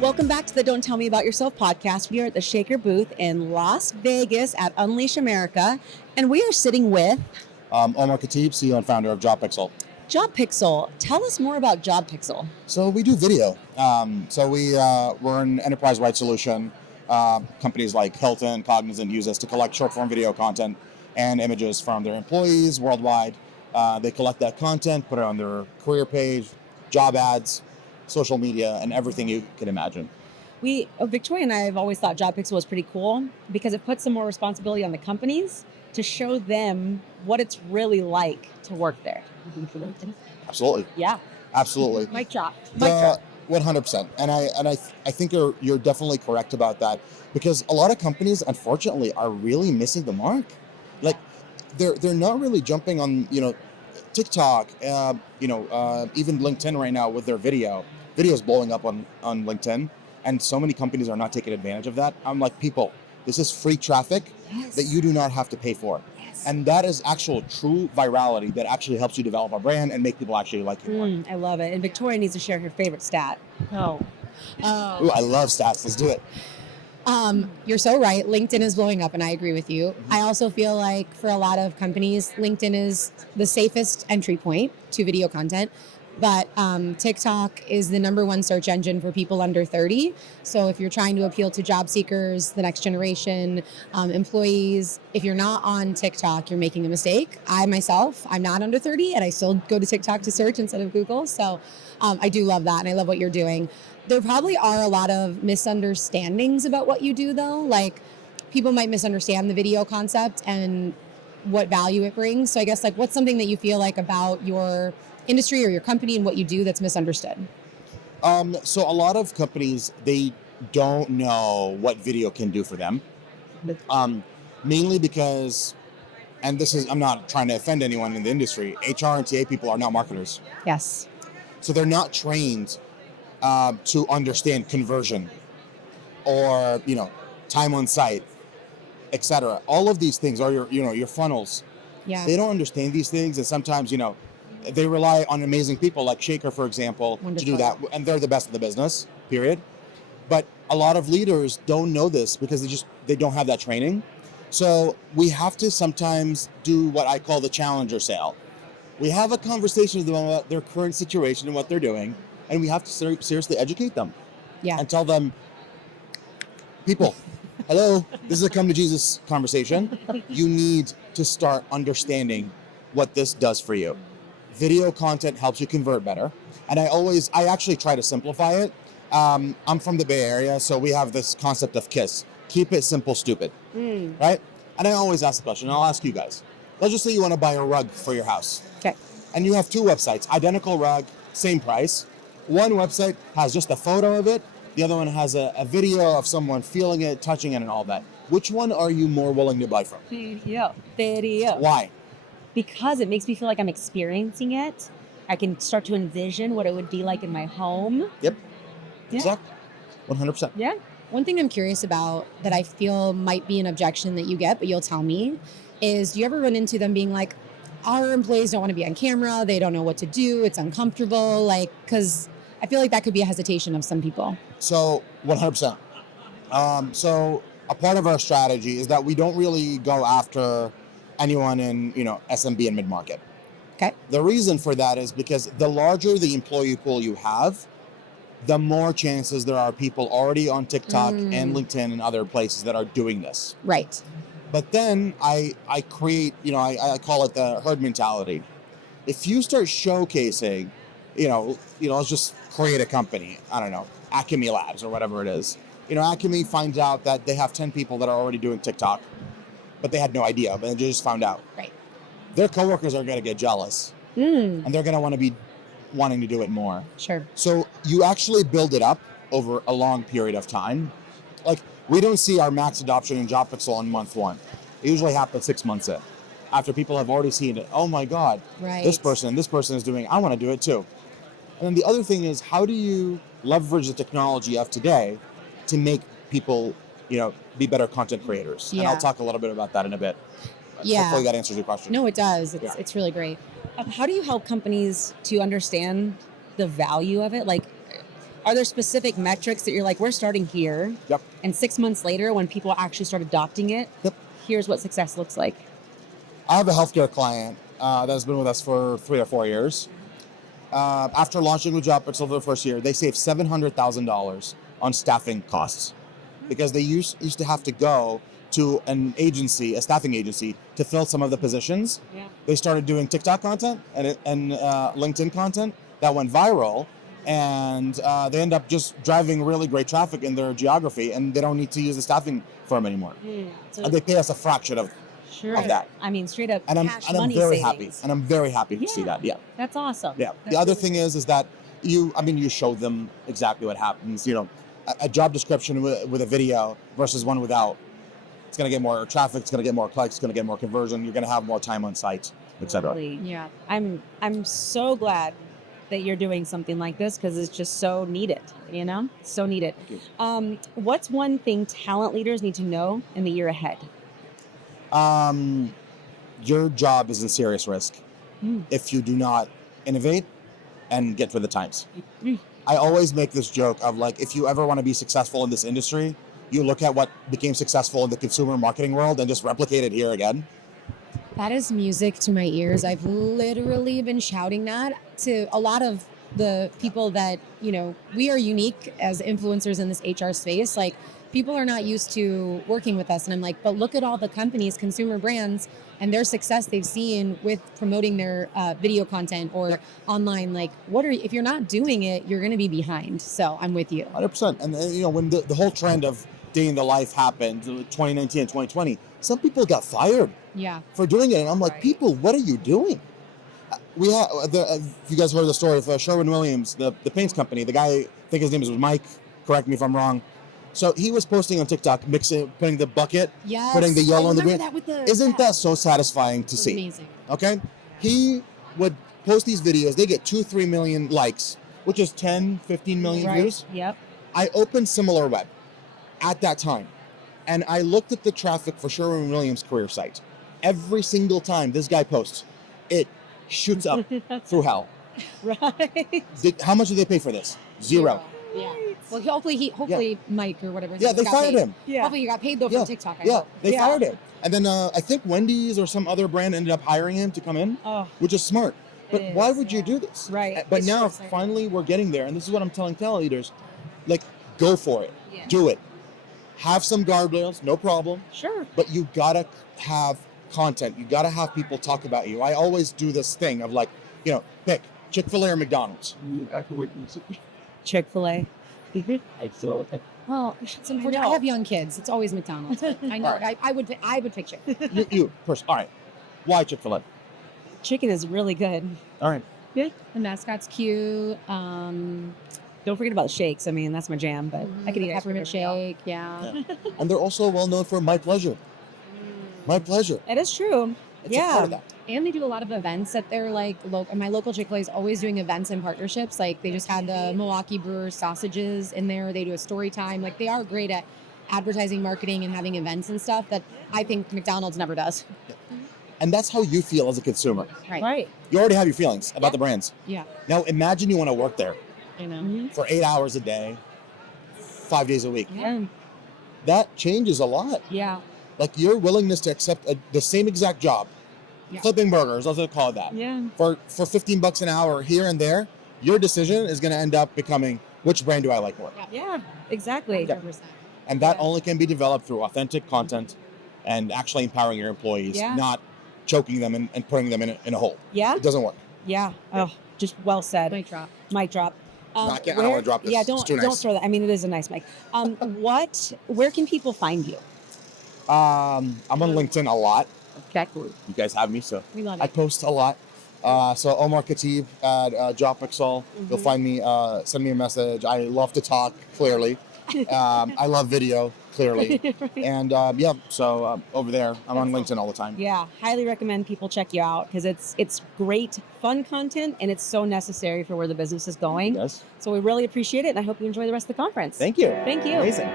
Welcome back to the Don't Tell Me About Yourself podcast. We are at the Shaker booth in Las Vegas at Unleash America, and we are sitting with Omar Khatib, CEO and founder of JobPixel. JobPixel. Tell us more about JobPixel. So we do video. We're an enterprise-wide solution. Companies like Hilton, Cognizant use us to collect short-form video content and images from their employees worldwide. They collect that content, put it on their career page, job ads, social media, and everything you can imagine. Victoria and I have always thought JobPixel was pretty cool because it puts some more responsibility on the companies to show them what it's really like to work there. Absolutely. Yeah. Absolutely. Mic drop. Mic drop. 100%. And I think you're definitely correct about that, because a lot of companies, unfortunately, are really missing the mark. Like they're not really jumping on, TikTok, even LinkedIn right now with their video. Video is blowing up on LinkedIn, and so many companies are not taking advantage of that. I'm like, people, this is free traffic that you do not have to pay for. Yes. And that is actual true virality that actually helps you develop a brand and make people actually like you more. I love it. And Victoria needs to share her favorite stat. Ooh, I love stats. Let's do it. You're so right. LinkedIn is blowing up, and I agree with you. I also feel like for a lot of companies, LinkedIn is the safest entry point to video content. But TikTok is the number one search engine for people under 30. So if you're trying to appeal to job seekers, the next generation, employees, if you're not on TikTok, you're making a mistake. I'm not under 30, and I still go to TikTok to search instead of Google. So I do love that, and I love what you're doing. There probably are a lot of misunderstandings about what you do, though. Like, people might misunderstand the video concept and what value it brings. So I guess, what's something that you feel like about your industry or your company and what you do that's misunderstood? So a lot of companies, they don't know what video can do for them. Mainly because, and I'm not trying to offend anyone in the industry, HR and TA people are not marketers. Yes. So they're not trained to understand conversion or, time on site, etc. All of these things are your funnels. Yeah. They don't understand these things, and sometimes, they rely on amazing people like Shaker, for example, to do that, and they're the best of the business, period. But a lot of leaders don't know this because they don't have that training. So we have to sometimes do what I call the challenger sale. We have a conversation with them about their current situation and what they're doing, and we have to seriously educate them. Yeah. And tell them, people, hello, this is a come to Jesus conversation. You need to start understanding what this does for you. Video content helps you convert better. And I actually try to simplify it. I'm from the Bay Area, so we have this concept of KISS. Keep it simple, stupid. Right? And I always ask the question, and I'll ask you guys. Let's just say you want to buy a rug for your house. Okay. And you have two websites, identical rug, same price. One website has just a photo of it. The other one has a video of someone feeling it, touching it, and all that. Which one are you more willing to buy from? Video. Why? Because it makes me feel like I'm experiencing it. I can start to envision what it would be like in my home. Yep. Yeah. Exactly. 100%. Yeah. One thing I'm curious about that I feel might be an objection that you get, but you'll tell me, is do you ever run into them being like, our employees don't want to be on camera, they don't know what to do, it's uncomfortable, because I feel like that could be a hesitation of some people. So 100%. So a part of our strategy is that we don't really go after anyone in SMB and mid-market. Okay. The reason for that is because the larger the employee pool you have, the more chances there are people already on TikTok and LinkedIn and other places that are doing this. Right. But then I create, I call it the herd mentality. If you start showcasing, let's just create a company, I don't know, Acme Labs or whatever it is. Acme finds out that they have 10 people that are already doing TikTok, but they had no idea, but they just found out. Right. Their coworkers are going to get jealous, and they're going to want to be wanting to do it more. Sure. So you actually build it up over a long period of time. Like, we don't see our max adoption in JobPixel on month one. It usually happens 6 months in, after people have already seen it. Oh my God, right. This person is doing, I want to do it too. And then the other thing is, how do you leverage the technology of today to make people, be better content creators? Yeah. And I'll talk a little bit about that in a bit. Yeah. Hopefully that answers your question. No, it does. It's really great. How do you help companies to understand the value of it? Like, Are there specific metrics that you're like, we're starting here, Yep. and 6 months later, when people actually start adopting it, Yep. here's what success looks like? I have a healthcare client that has been with us for 3 or 4 years. After launching with JobPixel for the first year, they saved $700,000 on staffing costs because they used to have to go to an agency, a staffing agency, to fill some of the positions. Yeah. They started doing TikTok content and LinkedIn content that went viral, and they end up just driving really great traffic in their geography, and they don't need to use the staffing firm anymore. So, And they pay us a fraction of that. I mean, straight up And I'm cash and I'm money very savings. happy. And I'm very happy to see that. Yeah. That's awesome. Yeah. That's The other really thing cool. is that you show them exactly what happens. You know, a job description with a video versus one without. It's going to get more traffic. It's going to get more clicks. It's going to get more conversion. You're going to have more time on site, etc. Really. Yeah. I'm so glad that you're doing something like this because it's just so needed, so needed. What's one thing talent leaders need to know in the year ahead? Your job is in serious risk if you do not innovate and get with the times. I always make this joke of like, if you ever want to be successful in this industry, you look at what became successful in the consumer marketing world and just replicate it here again. That is music to my ears. I've literally been shouting that to a lot of the people that, we are unique as influencers in this HR space. Like, people are not used to working with us. And I'm like, but look at all the companies, consumer brands, and their success they've seen with promoting their video content or online. Like, if you're not doing it, you're going to be behind. So I'm with you. 100%. And when the whole trend of day in the life happened, 2019 and 2020, some people got fired for doing it. And I'm like, people, what are you doing? We have, if you guys heard the story of Sherwin-Williams, the paints company, the guy, I think his name is Mike, correct me if I'm wrong. So he was posting on TikTok, putting the bucket, putting the yellow and the green. Isn't that so satisfying to see? Amazing. Okay? He would post these videos. They get 2-3 million likes, which is 10, 15 million views. Yep. I opened SimilarWeb at that time, and I looked at the traffic for Sherwin-Williams' career site. Every single time this guy posts, it shoots up through hell. Right. How much did they pay for this? Zero. Yeah. Well, hopefully Mike or whatever. Yeah, they fired him. Yeah. Hopefully you got paid though from TikTok. They fired him. And then I think Wendy's or some other brand ended up hiring him to come in, which is smart. But why would you do this? Right. But It's now, so exciting. finally, we're getting there. And this is what I'm telling talent leaders. Like, go for it. Yeah. Do it. Have some guardrails, no problem. Sure. But you gotta have content. You gotta have people talk about you. I always do this thing of like, pick Chick-fil-A or McDonald's. Chick-fil-A. Well, it's unfortunate. I have young kids. It's always McDonald's. But I know. Right. I would pick chicken. you person. All right. Why Chick-fil-A? Chicken is really good. All right. The mascot's cute. Don't forget about the shakes. I mean, that's my jam, but I could eat peppermint shake. Yeah. And they're also well known for My Pleasure. My Pleasure. It is true. It's a part of that. And they do a lot of events that they're like, my local Chick-fil-A is always doing events and partnerships. Like, they just had the Milwaukee Brewers sausages in there. They do a story time. Like, they are great at advertising, marketing, and having events and stuff that I think McDonald's never does. And that's how you feel as a consumer. Right. You already have your feelings about the brands. Yeah. Now imagine you want to work there I know. for 8 hours a day, 5 days a week. Yeah. That changes a lot. Yeah. Like, your willingness to accept the same exact job, flipping burgers, let's call it that, Yeah. for $15 an hour here and there, your decision is going to end up becoming, which brand do I like more? Yeah. Exactly. 100%. And that only can be developed through authentic content and actually empowering your employees, Yeah. not choking them and putting them in a hole. Yeah. It doesn't work. Yeah. Oh, just well said. Mic drop. Mic drop. No, I don't want to drop this. Yeah, It's don't too nice. throw that. I mean, it is a nice mic. Where can people find you? I'm on LinkedIn a lot. Okay. You guys have me, so We love I it. post a lot. So Omar Khatib at JobPixel. You'll find me, send me a message. I love to talk, clearly. I love video, clearly. And so over there, I'm on LinkedIn all the time. Yeah, highly recommend people check you out because it's great, fun content, and it's so necessary for where the business is going. Yes. So we really appreciate it, and I hope you enjoy the rest of the conference. Thank you. Thank you. Amazing.